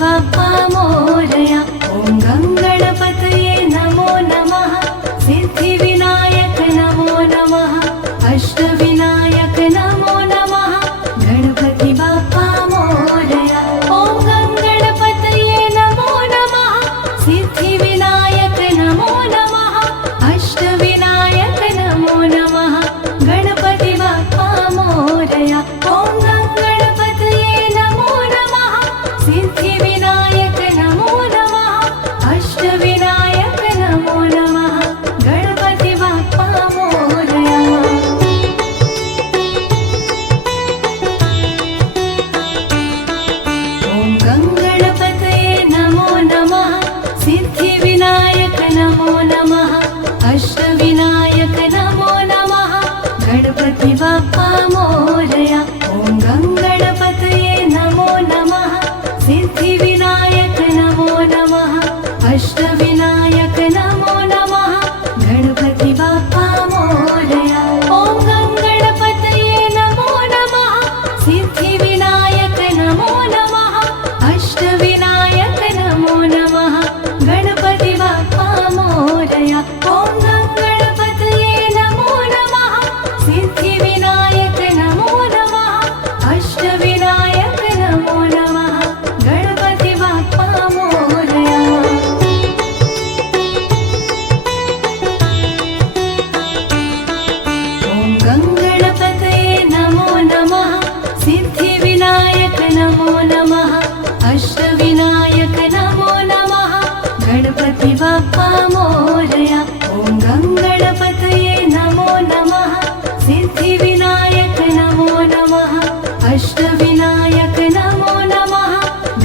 बाप्पा मोरया। ॐ गङ्गणपतये नमो नमः। सिद्धिविनायक नमो नमः। अष्टविनायक नमो नमः। गणपति बाप्पा मोरया। ॐ गङ्गणपतये नमो नमः। सिद्धिविनायक नमो नमः। अष्टविनायक नमो नमः। गणपति बाप्पा मोरया। ॐ गङ्गणपतये नमो नमः। सिद्धिविनायक नमो नमः। अष्टविनायक नमो नमः। गणपति बाप्पा मोरया। ॐ गङ्गणपतये नमो नमः। सिद्धिविनायक नमो नमः। अष्टविनायक नमो नमः। गणपति बाप्पा मोरया। ॐ गङ्गणपतये नमो नमः। सिद्धिविनायक नमो नमः। अष्टविनायक नमो नमः। गणपति बाप्पा मोरया। ॐ गङ्गणपतये नमो नमः। सिद्धिविनायक नमो नमः। अष्टविनायक नमो नमः। गणपति बाप्पा मोरया। ॐ गङ्गणपतये नमो नमः। सिद्धिविनायक नमो नमः। अष्टविनायक नमो नमः। गणपति बाप्पा मोरया। ॐ गङ्गणपतये नमो नमः। सिद्धिविनायक नमो नमः। अष्टविनायक नमो नमः। गणपति बाप्पा मोरया। ॐ गङ्गणपतये नमो नमः। सिद्धिविनायक नमो नमः। अष्टविनायक नमो नमः।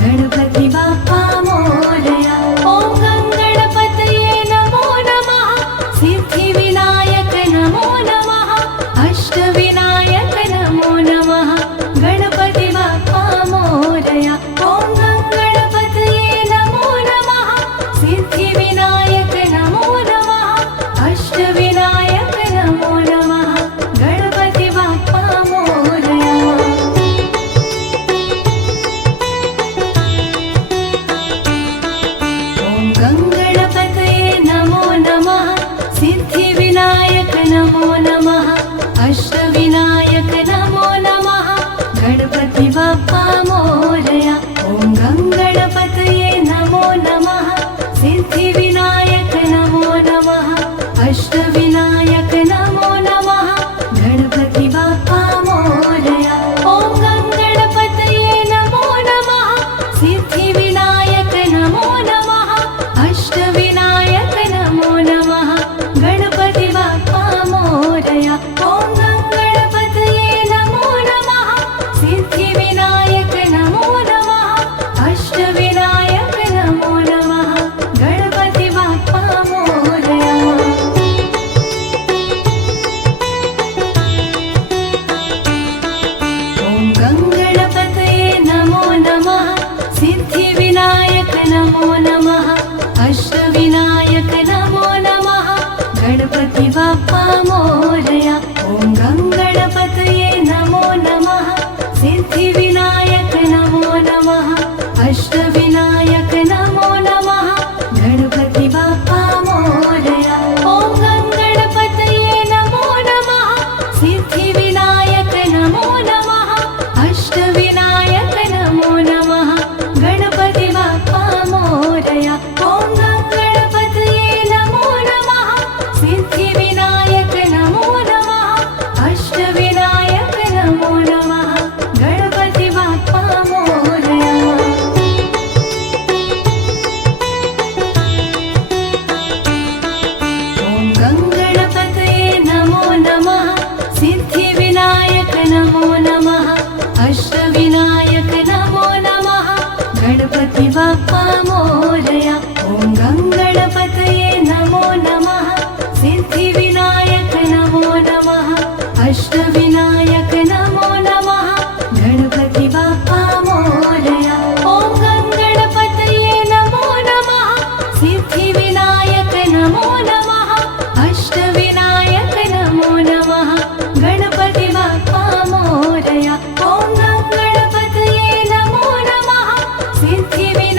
गणपति बाप्पा मोरया। ॐ गङ्गणपतये नमो नमः। सिद्धिविनायक नमो नमः। अष्टविनायक नमो नमः। गणपति बाप्पा मोरया। ॐ गङ्गणपतये नमो नमः। सिद्धिविनायक नमो नमः। अष्टविनायक नमो नमः। गणपति बाप्पा मोरया। ॐ गङ्गणपतये नमो नमः। सिद्धिविनायक नमो नमः। अष्टविनायक नमो नमः। गणपति बाप्पा मोरया। ॐ गङ्गणपतये नमो नमः। सिद्धिविनायक नमो नमः। अष्टविनायक नमो नमः। गणपति बाप्पा मोरया। ॐ गङ्गणपतये नमो नमः। सिद्धिविनायक नमो नमः। अष्टविनायक नमो नमः। गणपति बाप्पा मोरया। ॐ गङ्गणपतये नमो नमः। सिद्धिविनायक नमो नमः। अष्टविनायक नमो नमः। गणपति बाप्पा मोरया। ॐ गङ्गणपतये नमो नमः। सिद्धिविनायक नमो नमः। अष्टविनायक नमो नमः। गणपति बाप्पा मोरया। ॐ गङ्गणपतये नमो नमः। सिद्धिविनायक नमो नमः। अष्टविनायक नमो नमः। गणपति बाप्पा मोरया। ॐ गङ्गणपतये नमो नमः। सिद्धिविनायक नमो नमः। अष्टविनायक नमो नमः। गणपति बाप्पा मोरया। ॐ गङ्गणपतये नमो नमः। सिद्धिविनायक नमो नमः। अष्टविनायक नमो नमः। गणपति बाप्पा मोरया। ॐ गङ्गणपतये नमो नमः। सिद्धिविनायक नमो नमः। अष्टविनायक नमो नमः। गणपति बाप्पा मोरया। ॐ गङ्गणपतये नमो नमः। सिद्धिविनायक नमो नमः। अष्टविनायक नमो नमः। गणपति बाप्पा मोरया। ॐ गङ्गणपतये नमो नमः। सिद्धिविनायक नमो नमः। अष्टविनायक नमो नमः। गणपति बाप्पा मोरया। ॐ गङ्गणपतये नमो नमः। सिद्धिविनायक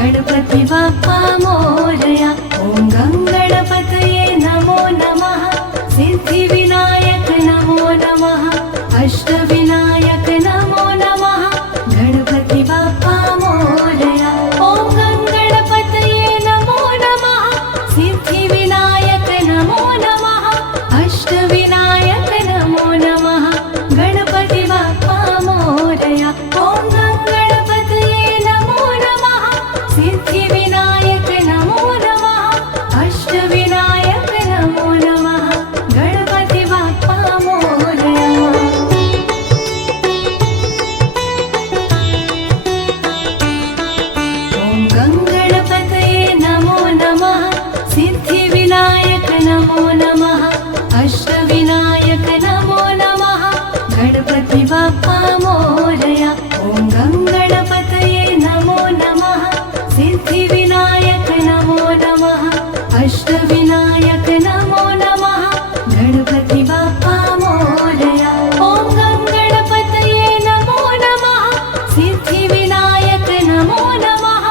गणपति बाप्पा मोरया। ॐ गङ्गणपतये नमो नमः। सिद्धिविनायक नमो नमः। अष्टविनायक नमो नमः। गणपति बाप्पा मोरया। ॐ गङ्गणपतये नमो नमः। सिद्धिविनायक नमो नमः। अष्टविनायक नमो नमः। गणपति बाप्पा मोरया। ॐ गङ्गणपतये नमो नमः। सिद्धिविनायक नमो नमः। अष्टविनायक नमो नमः। गणपति बाप्पा मोरया। ॐ गङ्गणपतये नमो नमः। सिद्धिविनायक नमो नमः। अष्टविनायक नमो नमः। गणपति बाप्पा मोरया। ॐ गङ्गणपतये नमो नमः। सिद्धिविनायक नमो नमः। अष्टविनायक नमो नमः। गणपति बाप्पा मोरया। ॐ गङ्गणपतये नमो नमः। सिद्धिविनायक नमो नमः।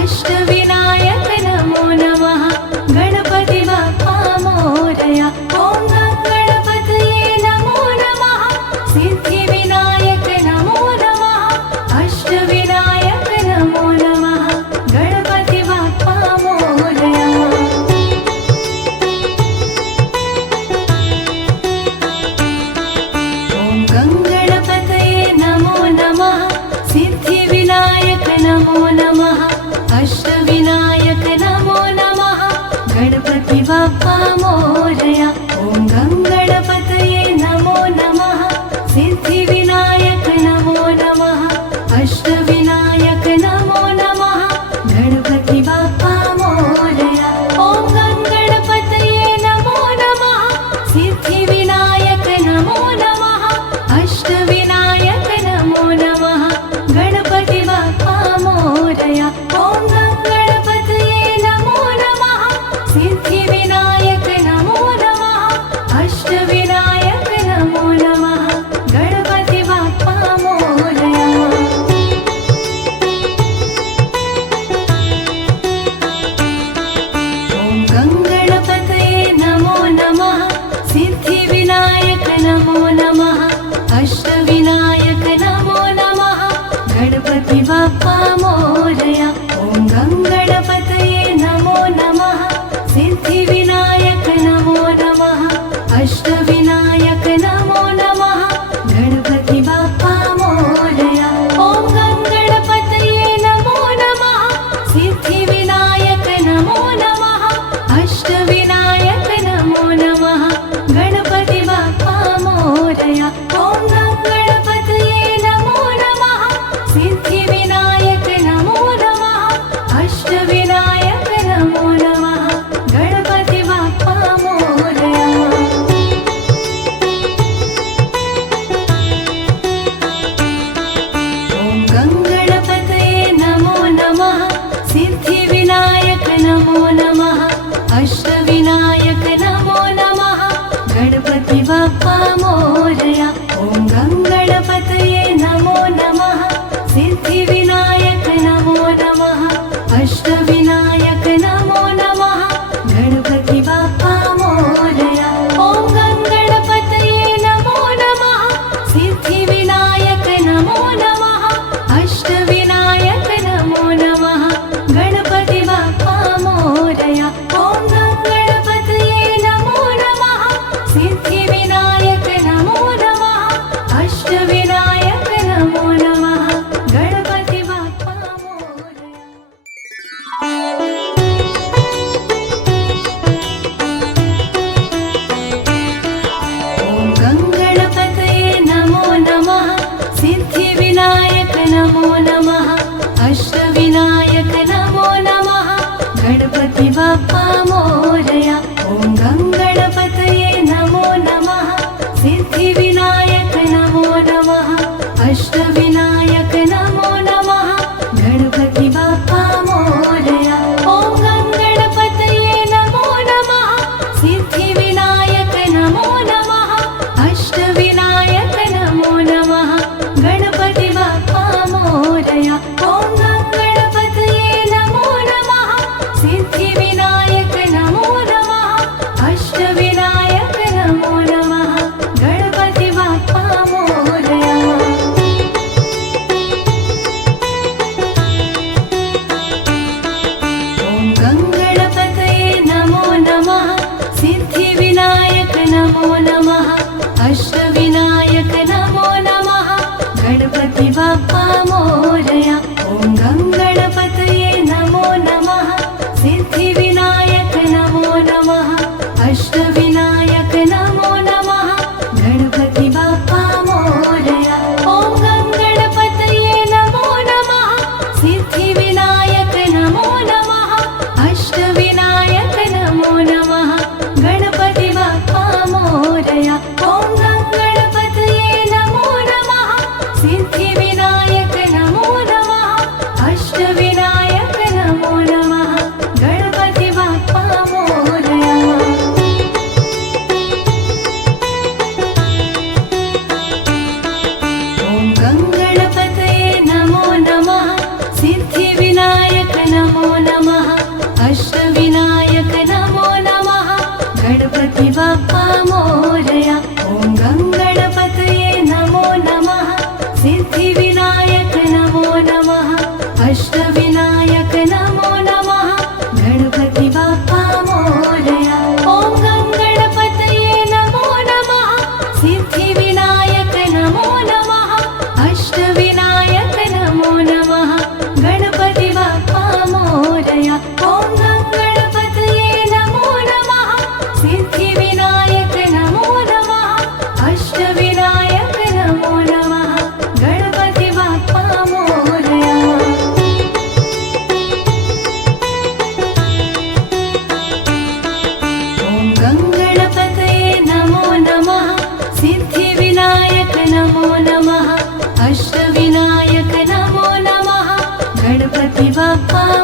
अष्टविनायक नमो नमः। गणपति बाप्पा मोरया। ॐ गङ्गणपतये नमो नमः। सिद्धिविनायक नमो नमः। अष्टविनायक नमो नमः। गणपति बाप्पा मोरया। ॐ गङ्गणपतये नमो नमः। सिद्धिविनायक नमो नमः। अष्टविनायक नमो नमः। गणपति बाप्पा मोरया। ॐ गङ्गणपतये नमो नमः। सिद्धिविनायक नमो नमः। अष्टविनायक नमो नमः। गणपति बाप्पा मोरया। ॐ गङ्गणपतये नमो नमः। सिद्धिविनायक नमो नमः। अष्टविनायक नमो नमः। गणपति बाप्पा मोरया। ॐ गङ्गणपतये नमो नमः। सिद्धिविनायक नमो नमः। अष्टविनायक नमो नमः। गणपति बाप्पा मोरया। ॐ गङ्गणपतये नमो नमः। सिद्धिविनायक नमो नमः। अष्टविनायक नमो नमः। गणपति बाप्पा मोरया। ॐ गङ्गणपतये नमो नमः। सिद्धिविनायक नमो नमः। अष्टविनायक नमो नमः। गणपति बाप्पा मोरया। ॐ गङ्गणपतये नमो नमः। सिद्धिविनायक नमो नमः। अष्टविनायक नमो नमः। गणपति बाप्पा मोरया। ॐ गङ्गणपतये नमो नमः। सिद्धिविनायक नमो नमः। अष्टविनायक नमो नमः। गणपति बाप्पा मोरया। ॐ गङ्गणपतये नमो नमः। सिद्धिविनायक नमो नमः। अष्टविनायक नमो नमः। गणपति बाप्पा मोरया। ॐ गङ्गणपतये नमो नमः। सिद्धिविनायक नमो नमः। अष्टविनायक नमो नमः। गणपति बाप्पा मोरया। ॐ गङ्गणपतये नमो नमः। सिद्धिविनायक नमो नमः। अष्टविनायक नमो नमः। गणपति बाप्पा मोरया। ॐ गङ्गणपतये नमो नमः। सिद्धिविनायक नमो नमः। अष्टविनायक नमो नमः। गणपति बाप्पा मोरया। ॐ गङ्गणपतये नमो नमः। सिद्धिविनायक नमो नमः। अष्टविनायक नमो नमः। गणपति बाप्पा मोरया। ॐ गङ्गणपतये नमो नमः। सिद्धिविनायक नमो नमः। अष्टविनायक नमो नमः। गणपति बाप्पा मोरया। ॐ गङ्गणपतये नमो नमः। सिद्धिविनायक नमो नमः। अष्टविनायक नमो नमः। गणपति बाप्पा मोरया। ॐ गङ्गणपतये नमो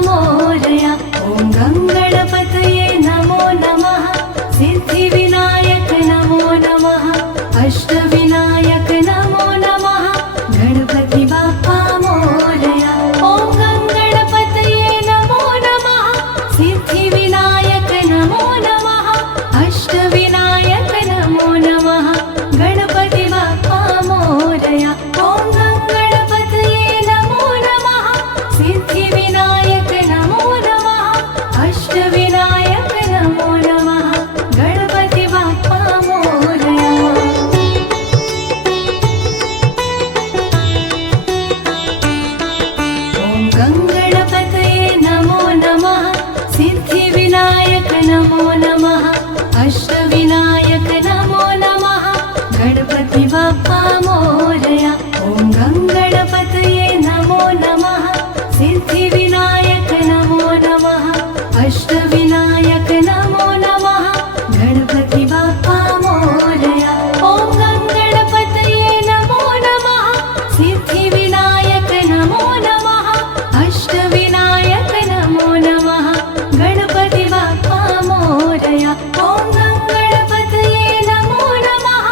मोरया। ॐ गङ्गणपतये नमो नमः। सिद्धिविनायक नमो नमः। अष्टविनायक नमो नमः। गणपति बाप्पा मोरया। ॐ गङ्गणपतये नमो नमः। सिद्धिविनायक नमो नमः। अष्टविनायक नमो नमः। गणपति बाप्पा मोरया। ॐ गङ्गणपतये नमो नमः। सिद्धिविनायक नमो नमः। अष्टविनायक नमो नमः। गणपति बाप्पा मोरया। ॐ गङ्गणपतये नमो नमः। सिद्धिविनायक नमो नमः। अष्टविनायक नमो नमः। गणपति बाप्पा मोरया। ॐ गङ्गणपतये नमो नमः। सिद्धिविनायक नमो नमः। अष्टविनायक नमो नमः। गणपति बाप्पा मोरया। ॐ गङ्गणपतये नमो नमः। सिद्धिविनायक नमो नमः। अष्टविनायक नमो नमः। गणपति बाप्पा मोरया। ॐ गङ्गणपतये नमो नमः।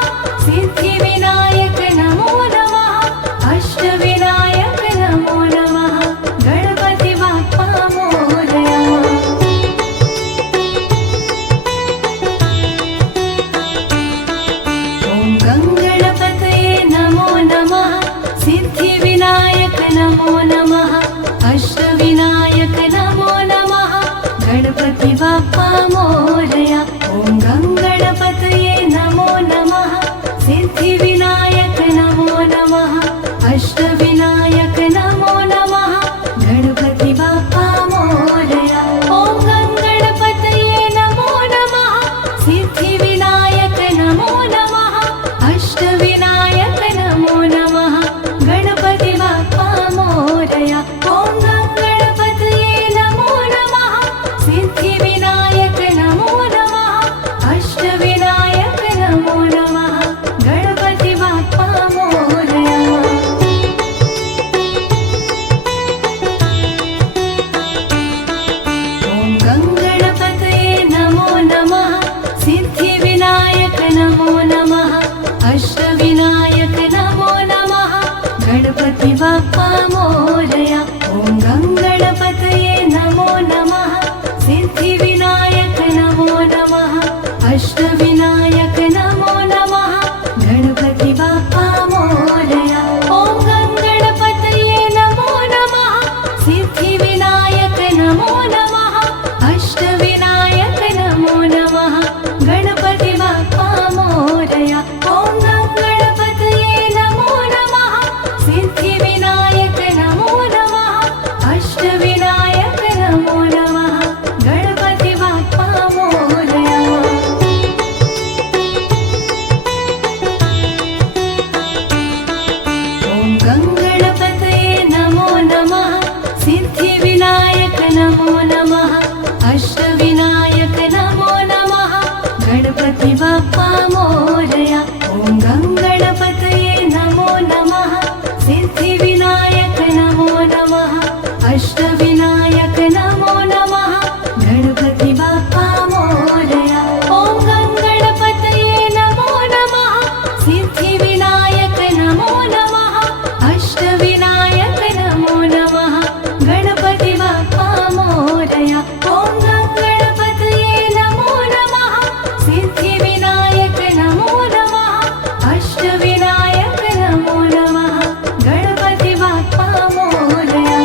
सिद्धिविनायक नमो नमः। अष्टविनायक नमो नमः। गणपति बाप्पा मोरया। ॐ गङ्गणपतये नमो नमः। सिद्धिविनायक नमो नमः। अष्टविनायक नमो नमः। गणपति बाप्पा मोरया। ॐ गङ्गणपतये नमो नमः। सिद्धिविनायक नमो नमः। अष्टविनायक नमो नमः। गणपति बाप्पा मोरया। ॐ गङ्गणपतये नमो नमः। सिद्धिविनायक नमो नमः। अष्टविनायक नमो नमः। गणपति बाप्पा मोरया। ॐ गङ्गणपतये नमो नमः। सिद्धिविनायक नमो नमः। अष्टविनायक नमो नमः। गणपति बाप्पा मोरया। ॐ गङ्गणपतये नमो नमः। सिद्धिविनायक नमो नमः। अष्टविनायक नमो नमः। गणपति बाप्पा मोरया। ॐ गङ्गणपतये नमो नमः। सिद्धिविनायक नमो नमः। अष्टविनायक नमो नमः। गणपति बाप्पा मोरया। ॐ गङ्गणपतये नमो नमः। सिद्धिविनायक नमो नमः। अष्टविनायक नमो नमः। गणपति बाप्पा मोरया। ॐ गङ्गणपतये नमो नमः। सिद्धिविनायक नमो नमः। अष्टविनायक नमो नमः। गणपति बाप्पा मोरया। ॐ गङ्गणपतये नमो नमः। सिद्धिविनायक नमो नमः। अष्टविनायक नमो नमः। गणपति बाप्पा मोरया। ॐ गङ्गणपतये नमो नमः। सिद्धिविनायक नमो नमः। अष्टविनायक नमो नमः। गणपति बाप्पा मोरया। ॐ गङ्गणपतये नमो नमः। सिद्धिविनायक नमो नमः। अष्टविनायक नमो नमः। गणपति बाप्पा मोरया। ॐ गङ्गणपतये नमो नमः। सिद्धिविनायक नमो नमः। अष्टविनायक नमो नमः। गणपति बाप्पा मोरया।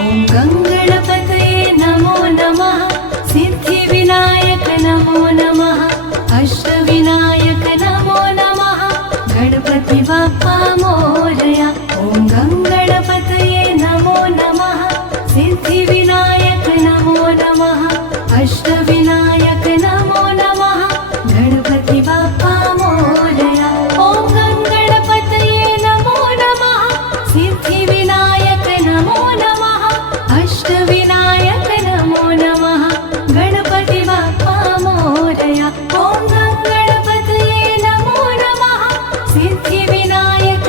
ॐ गङ्गणपतये नमो नमः। सिद्धिविनायक नमो नमः। अष्टविनायक नमो नमः। गणपति बाप्पा मोरया। ॐ गङ्गणपतये नमो नमः। सिद्धिविनायक नमो नमः। अष्टविनायक नमो नमः। गणपति बाप्पा मोरया। ॐ गङ्गणपतये नमो नमः। सिद्धिविनायक नमो नमः। अष्टविनायक नमो नमः। गणपति बाप्पा मोरया। ॐ गङ्गणपतये नमो नमः। सिद्धिविनायक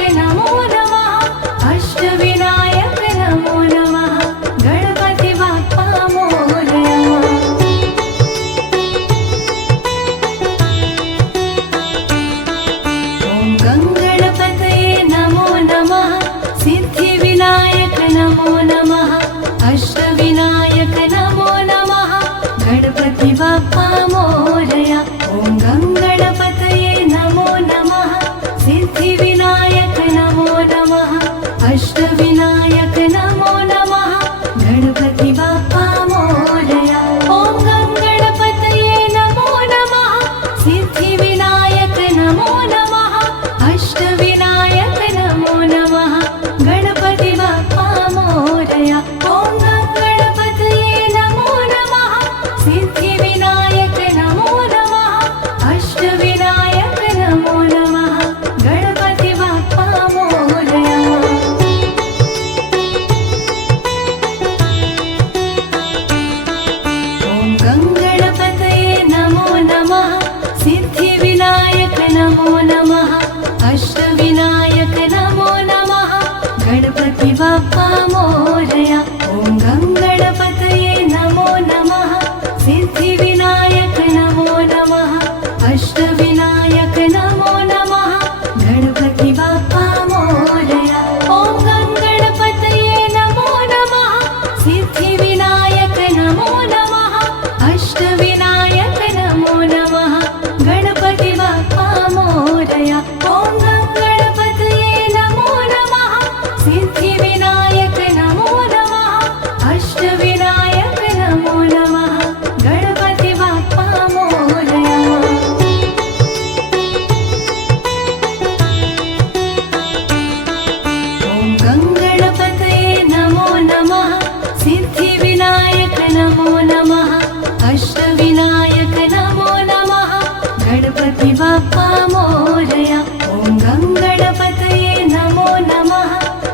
बाप्पा मोरया। ॐ गङ्गणपतये नमो नमः।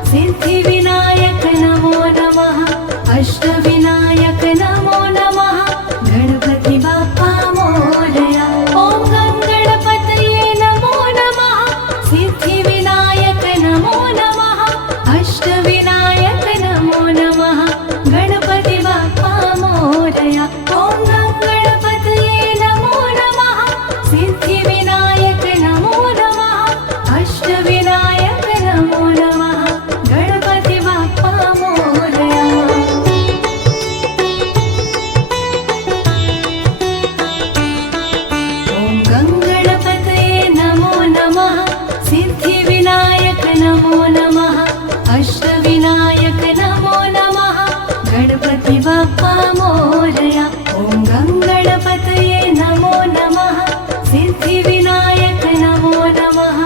सिद्धिविनायक नमो नमः। अष्टविनायक नमो नमः। गणपति बाप्पा मोरया। ॐ गङ्गणपतये नमो नमः। सिद्धिविनायक नमो नमः। अष्टविनायक नमो नमः। गणपति बाप्पा मोरया। ॐ गङ्गणपतये नमो नमः। सिद्धिविनायक नमो नमः। अष्टविनायक नमो नमः। गणपति बाप्पा मोरया। ॐ गङ्गणपतये नमो नमः। सिद्धिविनायक नमो नमः। अष्टविनायक नमो नमः। गणपति बाप्पा मोरया। ॐ गङ्गणपतये नमो नमः। सिद्धिविनायक नमो नमः।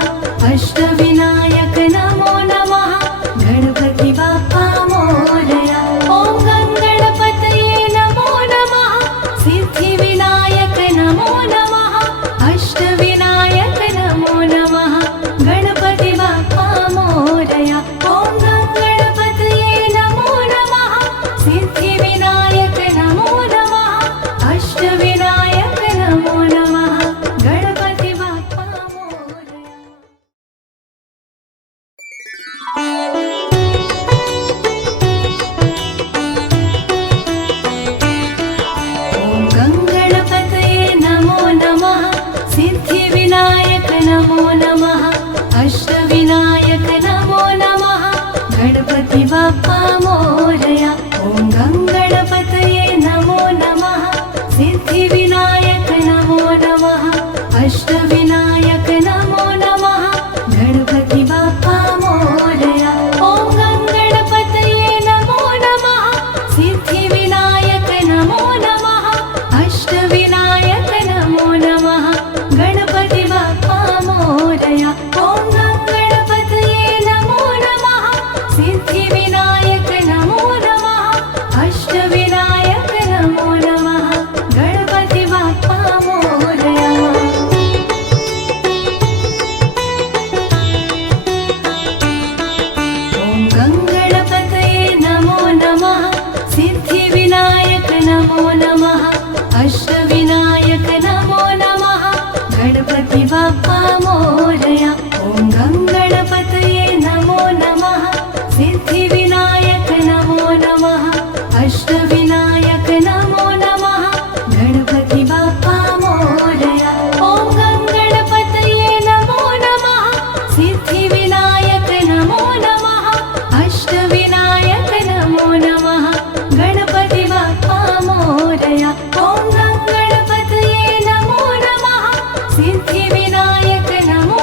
अष्टविनायक नमो नमः। गणपति बाप्पा मोरया। ॐ गङ्गणपतये नमो नमः। सिद्धिविनायक नमो नमः। अष्टविनायक नमो नमः। गणपति बाप्पा मोरया। ॐ गङ्गणपतये नमो नमः। सिद्धिविनायक नमो नमः। अष्टविनायक नमो नमः। गणपति बाप्पा मोरया। ॐ गङ्गणपतये नमो नमः। सिद्धिविनायक नमो नमः। अष्टविनायक नमो नमः। गणपति बाप्पा मोरया। ॐ गङ्गणपतये नमो नमः। सिद्धिविनायक नमो नमः। अष्टविनायक नमो नमः। गणपति बाप्पा मोरया। ॐ गङ्गणपतये नमो नमः। सिद्धिविनायक नमो नमः। अष्टविनायक नमो नमः। गणपति बाप्पा मोरया। ॐ गङ्गणपतये नमो नमः। सिद्धिविनायक नमो नमः। अष्टविनायक नमो नमः। गणपति बाप्पा मोरया। ॐ गङ्गणपतये नमो नमः। सिद्धिविनायक नमो नमः। अष्टविनायक नमो नमः। गणपति बाप्पा मोरया। ॐ गङ्गणपतये नमो नमः। सिद्धिविनायक नमो नमः। अष्टविनायक नमो नमः। गणपति बाप्पा मोरया। ॐ गङ्गणपतये नमो नमः। सिद्धिविनायक नमो नमः। अष्टविनायक नमो नमः। गणपति बाप्पा मोरया। ॐ गङ्गणपतये नमो नमः। सिद्धिविनायक नमो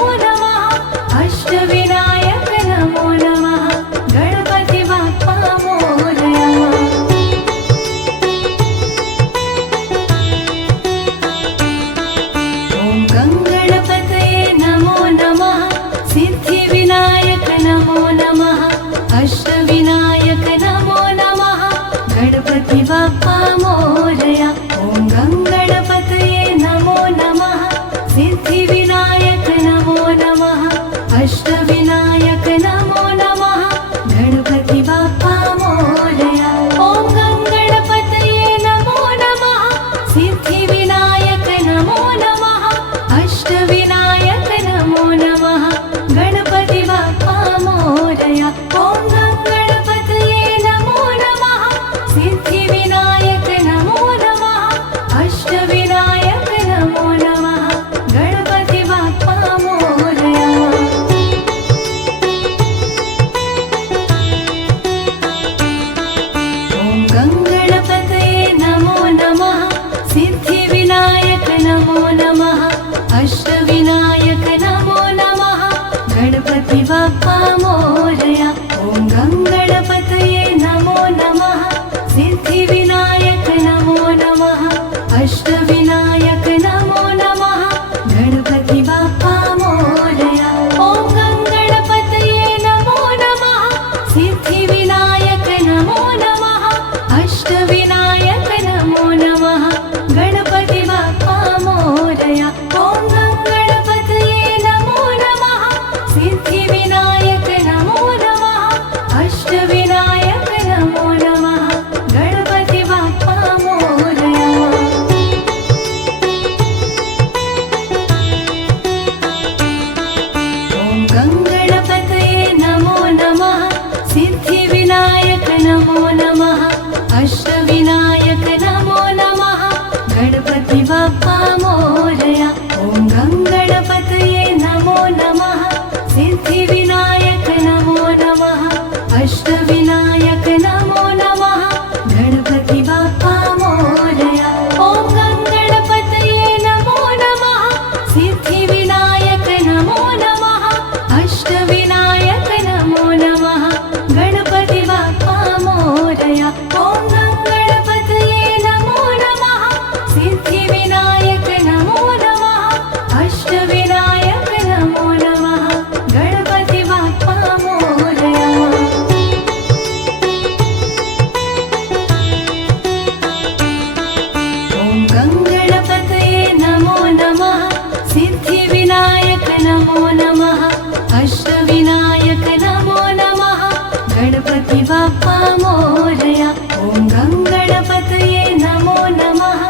गणपति बाप्पा मोरया। ॐ गङ्गणपतये नमो नमः।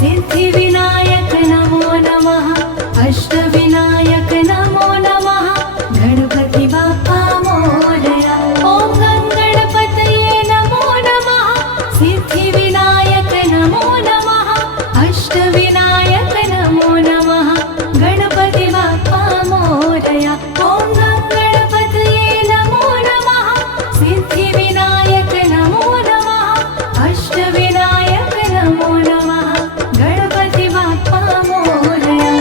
सिद्धिविनायक नमो नमः। अष्टविनायक नमो नमः। गणपति बाप्पा मोरया। ॐ गङ्गणपतये नमो नमः। सिद्धिविनायक नमो नमः। अष्टविनायक नमो नमः। गणपति बाप्पा मोरया। ॐ गङ्गणपतये नमो नमः। सिद्धिविनायक नमो नमः। अष्टविनायक नमो नमः। गणपति बाप्पा मोरया।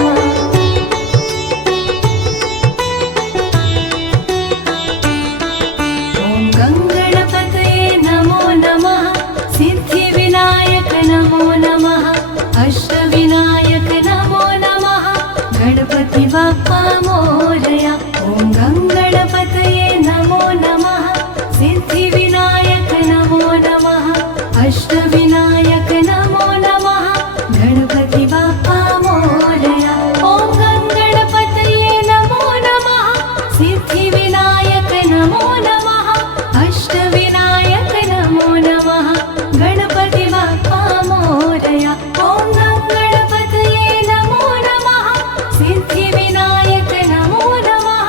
ॐ गङ्गणपतये नमो नमः। सिद्धिविनायक नमो नमः। अष्टविनायक नमो नमः। गणपति बाप्पा मोरया। ॐ गङ्गणपतये नमो नमः। सिद्धिविनायक नमो नमः। अष्टविनायक नमो नमः। गणपति बाप्पा मोरया। ॐ गङ्गणपतये नमो नमः। सिद्धिविनायक नमो नमः। अष्टविनायक नमो नमः। गणपति बाप्पा मोरया। ॐ गङ्गणपतये नमो नमः। सिद्धिविनायक नमो नमः।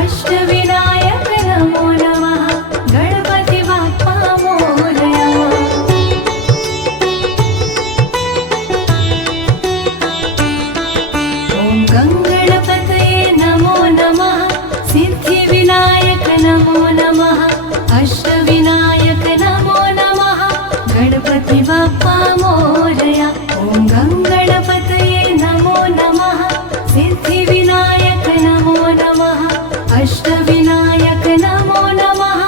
अष्टविनायक नमो नमः। गणपति बाप्पा मोरया। ॐ गङ्गणपतये नमो नमः। सिद्धिविनायक नमो नमः। अष्टविनायक नमो नमः। गणपति बाप्पा मोरया। ॐ गङ्गणपतये नमो नमः। सिद्धिविनायक नमो नमः। अष्टविनायक नमो नमः।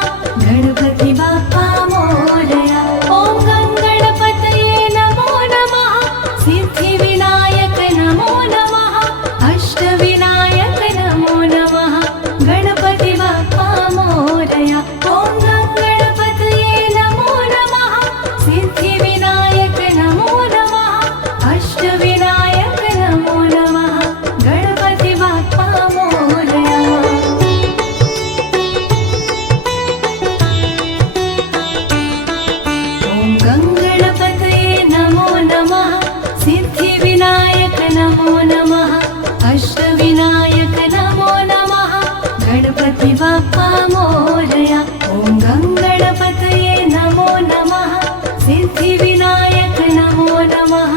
गणपति बाप्पा मोरया। ॐ गङ्गणपतये नमो नमः। सिद्धिविनायक नमो नमः। अष्टविनायक नमो नमः। गणपति बाप्पा मोरया। ॐ गङ्गणपतये नमो नमः। सिद्धिविनायक नमो नमः। अष्टविनायक नमो नमः। गणपति बाप्पा मोरया। ॐ गङ्गणपतये नमो नमः। सिद्धिविनायक नमो नमः। अष्टविनायक नमो नमः। गणपति बाप्पा मोरया। ॐ गङ्गणपतये नमो नमः। सिद्धिविनायक नमो नमः।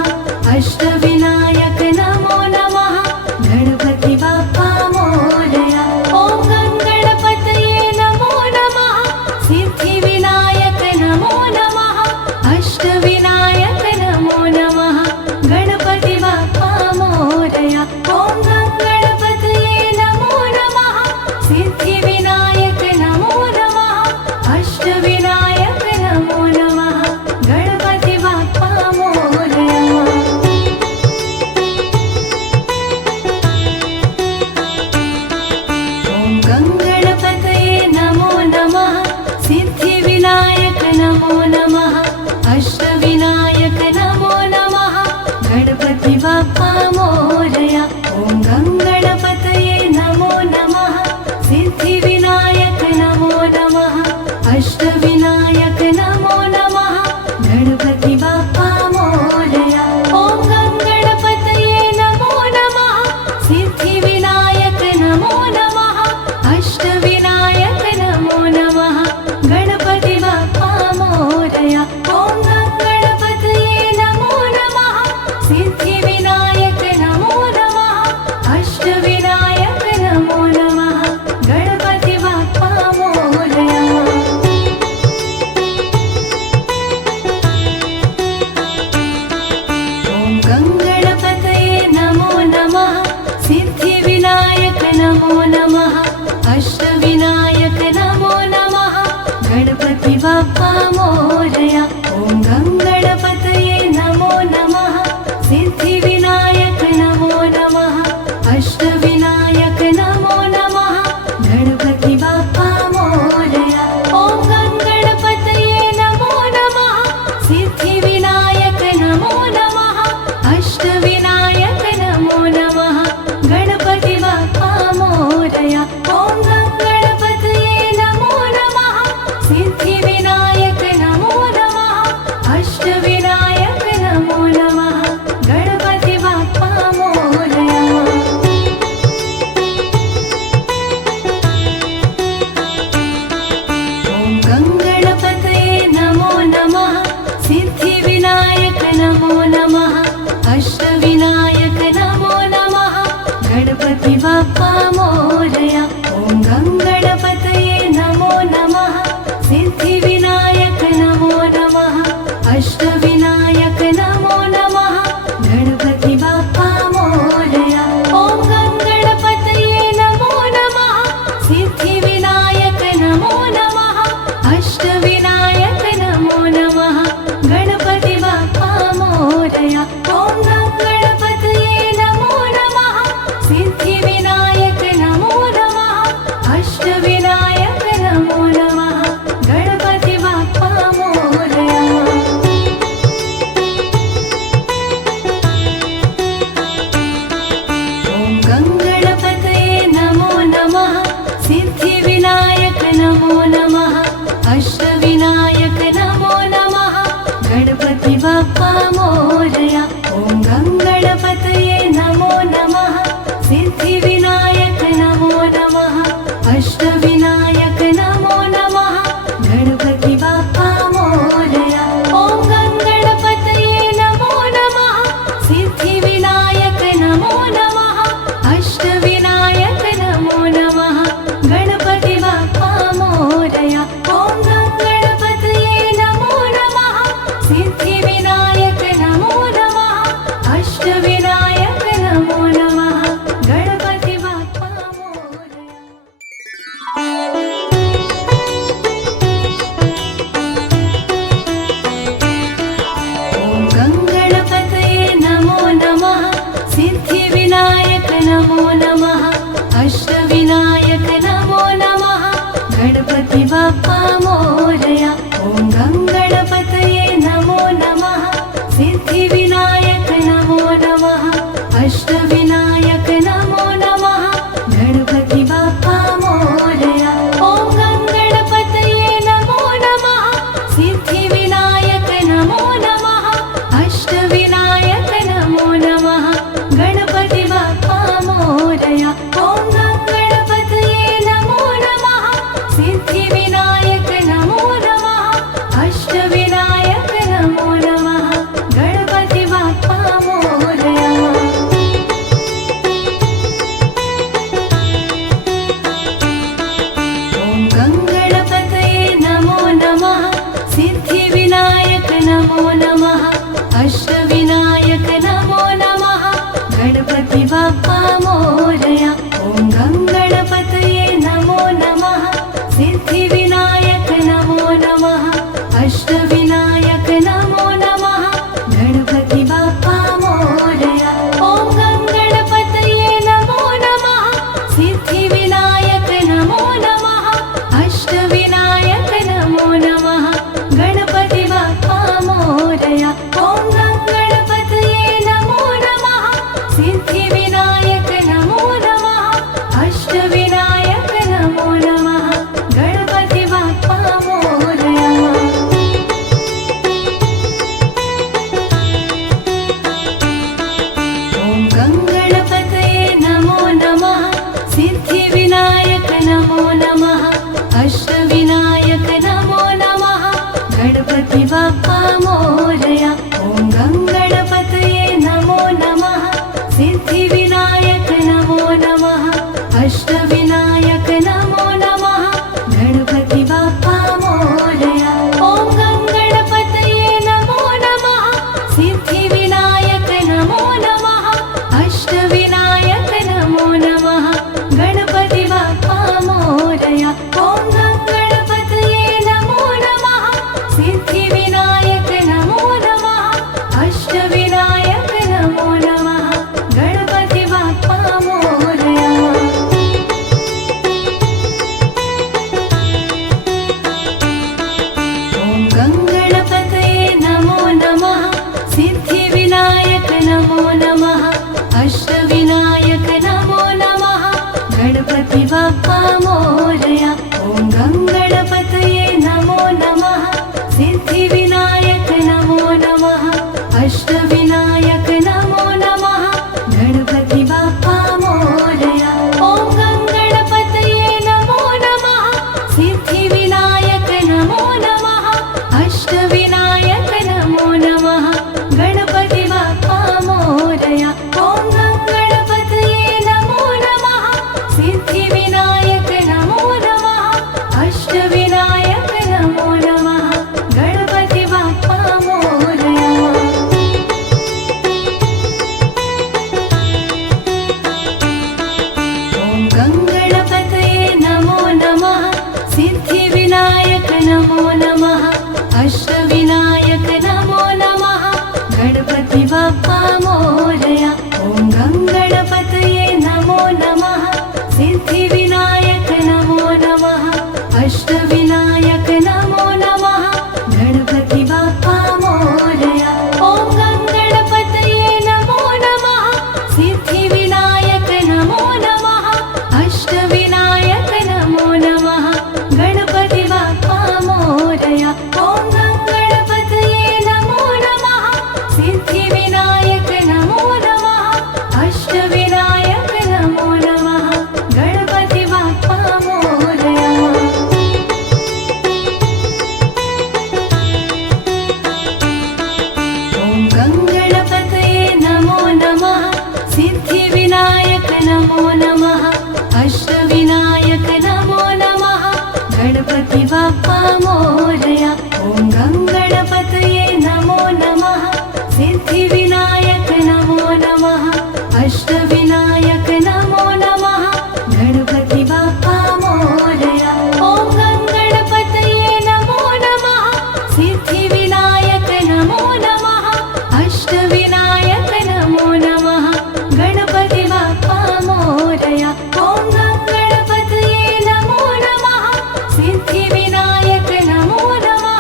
अष्टविनायक नमो नमः। गणपति बाप्पा मोरया। ॐ गङ्गणपतये नमो नमः। सिद्धिविनायक नमो नमः। अष्टविनायक नमो नमः। गणपति बाप्पा मोरया। ॐ गङ्गणपतये नमो नमः। सिद्धिविनायक नमो नमः। अष्टविनायक नमो नमः। गणपति बाप्पा मोरया। ॐ गङ्गणपतये नमो नमः। सिद्धिविनायक नमो नमः। अष्टविनायक नमो नमः। गणपति बाप्पा मोरया। ॐ गङ्गणपतये नमो नमः। सिद्धिविनायक नमो नमः। अष्टविनायक नमो नमः। गणपति बाप्पा मोरया। ॐ गङ्गणपतये नमो नमः। सिद्धिविनायक नमो नमः। अष्टविनायक नमो नमः। गणपति बाप्पा मोरया। ॐ गङ्गणपतये नमो नमः। सिद्धिविनायक नमो नमः। अष्टविनायक नमो नमः। गणपति बाप्पा मोरया। ॐ गङ्गणपतये नमो नमः। सिद्धिविनायक नमो नमः। अष्टविनायक नमो नमः। गणपति बाप्पा मोरया। ॐ गङ्गणपतये नमो नमः। सिद्धिविनायक नमो नमः। अष्टविनायक नमो नमः। गणपति बाप्पा मोरया। ॐ गङ्गणपतये नमो नमः। सिद्धिविनायक नमो नमः। अष्टविनायक नमो नमः। गणपति बाप्पा मोरया। ॐ गङ्गणपतये नमो नमः। बाप्पा मोरया। ॐ गङ्गणपतये नमो नमः। सिद्धिविनायक नमो नमः। अष्टविनायक नमो नमः। गणपति बाप्पा मोरया। ॐ गङ्गणपतये नमो नमः। सिद्धिविनायक नमो नमः। अष्टविनायक नमो नमः। गणपति बाप्पा मोरया। ॐ गङ्गणपतये नमो नमः। सिद्धिविनायक नमो नमः। अष्टविनायक नमो नमः। गणपति बाप्पा मोरया। ॐ गङ्गणपतये नमो नमः। सिद्धिविनायक नमो नमः। अष्टविनायक नमो नमः। गणपति बाप्पा मोरया। ॐ गङ्गणपतये नमो नमः। सिद्धिविनायक नमो नमः। अष्टविनायक नमो नमः। गणपति बाप्पा मोरया। ॐ गङ्गणपतये नमो नमः। सिद्धिविनायक नमो नमः। अष्टविनायक नमो नमः। गणपति बाप्पा मोरया। ॐ गङ्गणपतये नमो नमः। सिद्धिविनायक नमो नमः। अष्टविनायक नमो नमः। गणपति बाप्पा मोरया। ॐ गङ्गणपतये नमो नमः। सिद्धिविनायक नमो नमः। अष्टविनायक नमो नमः। गणपति बाप्पा मोरया। ॐ गङ्गणपतये नमो नमः। सिद्धिविनायक नमो नमः। अष्टविनायक नमो नमः। गणपति बाप्पा मोरया। ॐ गङ्गणपतये नमो नमः। सिद्धिविनायक नमो नमः। अष्टविनायक नमो नमः। गणपति बाप्पा मोरया। ॐ गङ्गणपतये नमो नमः। सिद्धिविनायक नमो नमः। अष्टविनायक नमो नमः। गणपति बाप्पा मोरया। ॐ गङ्गणपतये नमो नमः। सिद्धिविनायक नमो नमः। अष्टविनायक नमो नमः। गणपति बाप्पा मोरया। ॐ गङ्गणपतये नमो नमः। सिद्धिविनायक नमो नमः। अष्टविनायक नमो नमः। गणपति बाप्पा मोरया। ॐ गङ्गणपतये नमो नमः। सिद्धिविनायक नमो नमः। अष्टविनायक नमो नमः। गणपति बाप्पा मोरया। ॐ गङ्गणपतये नमो नमः। सिद्धिविनायक नमो नमः। अष्टविनायक नमो नमः। गणपति बाप्पा मोरया। ॐ गङ्गणपतये नमो नमः। सिद्धिविनायक नमो नमः। अष्टविनायक नमो नमः। गणपति बाप्पा मोरया। ॐ गङ्गणपतये नमो नमः। सिद्धिविनायक नमो नमः। अष्टविनायक नमो नमः। गणपति बाप्पा मोरया। ॐ गङ्गणपतये नमो नमः। सिद्धिविनायक नमो नमः। अष्टविनायक नमो नमः। गणपति बाप्पा मोरया। ॐ गङ्गणपतये नमो नमः। सिद्धिविनायक नमो नमः। अष्टविनायक नमो नमः। गणपति बाप्पा मोरया। ॐ गङ्गणपतये नमो नमः। सिद्धिविनायक नमो नमः। अष्टविनायक नमो नमः। गणपति बाप्पा मोरया। ॐ गङ्गणपतये नमो नमः। सिद्धिविनायक नमो नमः। अष्टविनायक नमो नमः। गणपति बाप्पा मोरया। ॐ गङ्गणपतये नमो नमः। सिद्धिविनायक नमो नमः। अष्टविनायक नमो नमः। गणपति बाप्पा मोरया। ॐ गङ्गणपतये नमो नमः। अष्टविनायक नमो नमः गणपति बाप्पा मोरया। ॐ गणपतये नमो नमः सिद्धिविनायक नमो नमः अष्टविनायक नमो नमः गणपति बाप्पा मोरया। ॐ गणपतये नमो नमः सिद्धिविनायक नमो नमः अष्टविनायक नमो नमः गणपति बाप्पा मोरया। ॐ गणपतये नमो नमः सिद्धिविनायक नमो नमः अष्टविनायक नमो नमः गणपति बाप्पा मोरया। ॐ गणपतये नमो नमः सिद्धिविनायक नमो नमः अष्टविनायक नमो नमः गणपति बाप्पा मोरया। ॐ गणपतये नमो नमः सिद्धिविनायक नमो नमः अष्टविनायक नमो नमः गणपति बाप्पा मोरया। ॐ गणपतये नमो नमः सिद्धिविनायक नमो नमः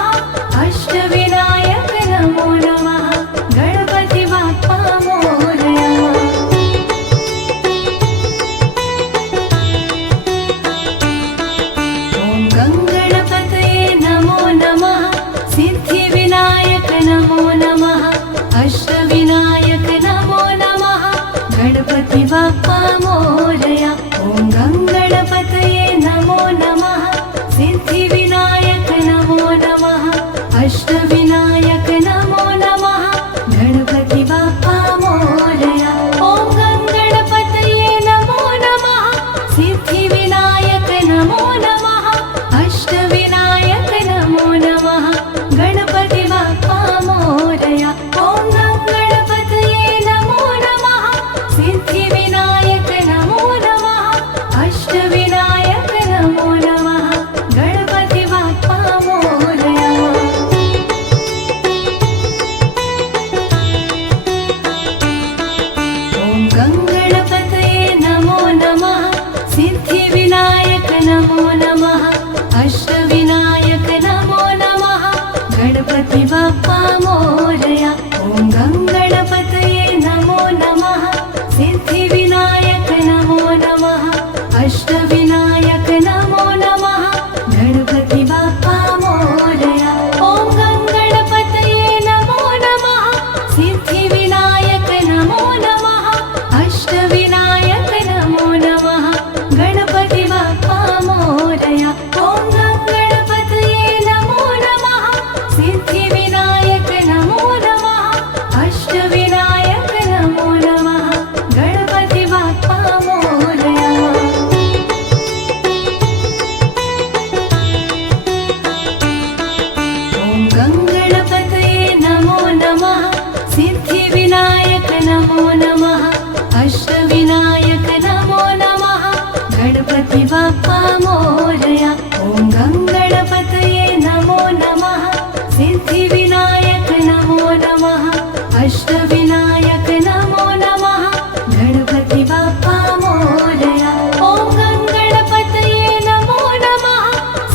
अष्टविनायक नमो नमः गणपति बाप्पा मोरया। ॐ गणपतये नमो नमः सिद्धिविनायक नमो नमः अष्टविनायक नमो नमः गणपति बाप्पा मोरया। ॐ गणपतये नमो नमः सिद्धिविनायक नमो नमः अष्टविनायक नमो नमः गणपति बाप्पा मोरया। ॐ गणपतये नमो नमः सिद्धिविनायक नमो नमः अष्टविनायक नमो नमः गणपति बाप्पा मोरया। ॐ गणपतये नमो नमः सिद्धिविनायक नमो नमः अष्टविनायक नमो नमः गणपति बाप्पा मोरया। ॐ गणपतये नमो नमः सिद्धिविनायक नमो नमः अष्टविनायक नमो नमः गणपति बाप्पा मोरया। ॐ गणपतये नमो नमः सिद्धिविनायक नमो नमः अष्टविनायक नमो नमः गणपति बाप्पा मोरया। ॐ गणपतये नमो नमः सिद्धिविनायक नमो नमः अष्टविनायक नमो नमः गणपति बाप्पा मोरया। ॐ गणपतये नमो नमः सिद्धिविनायक नमो नमः अष्टविनायक नमो नमः गणपति बाप्पा मोरया। ॐ गणपतये नमो नमः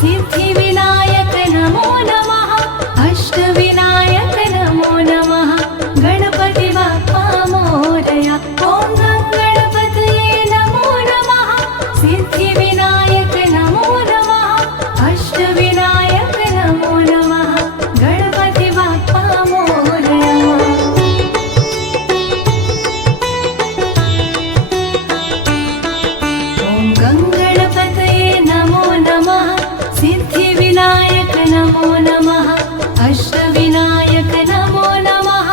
सिद्धिविनायक नमो नमः अष्टविनायक नमो नमः गणपति बाप्पा मोरया। ॐ गणपतये नमो नमः सिद्धिविनायक नमो नमः अष्टविनायक नमो नमः गणपति बाप्पा मोरया। ॐ गणपतये नमो नमः सिद्धिविनायक नमो नमः अष्टविनायक नमो नमः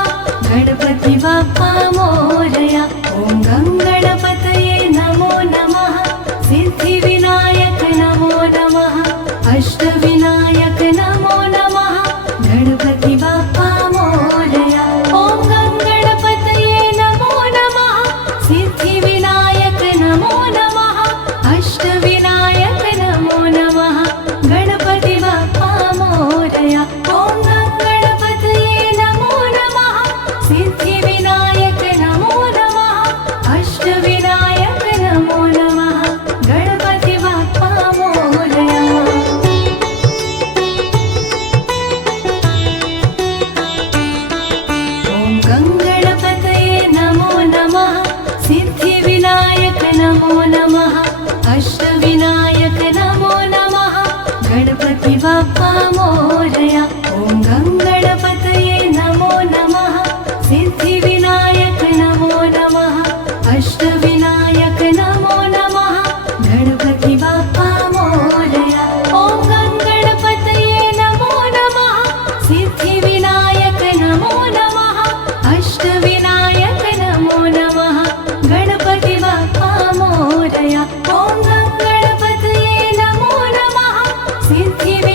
गणपति बाप्पा मोरया। ॐ गणपतये नमो नमः सिद्धिविनायक नमो नमः अष्टविनायक नमो नमः गणपति बाप्पा मोरया। ॐ गणपतये नमो नमः सिद्धिविनायक नमो नमः अष्टविनायक नमो नमः गणपति बाप्पा मोरया। ॐ गणपतये नमो नमः सिद्धिविनायक नमो नमः अष्टविनायक नमो नमः गणपति बाप्पा मोरया। गणपति बाप्पा मोरया। ॐ गङ्गणपतये नमो नमः। सिद्धिविनायक नमो नमः। अष्टविनायक नमो नमः। गणपति बाप्पा मोरया। ॐ गङ्गणपतये नमो नमः। सिद्धिविनायक नमो नमः। अष्टविनायक नमो नमः। गणपति बाप्पा मोरया। ॐ गङ्गणपतये नमो नमः। सिद्धिविनायक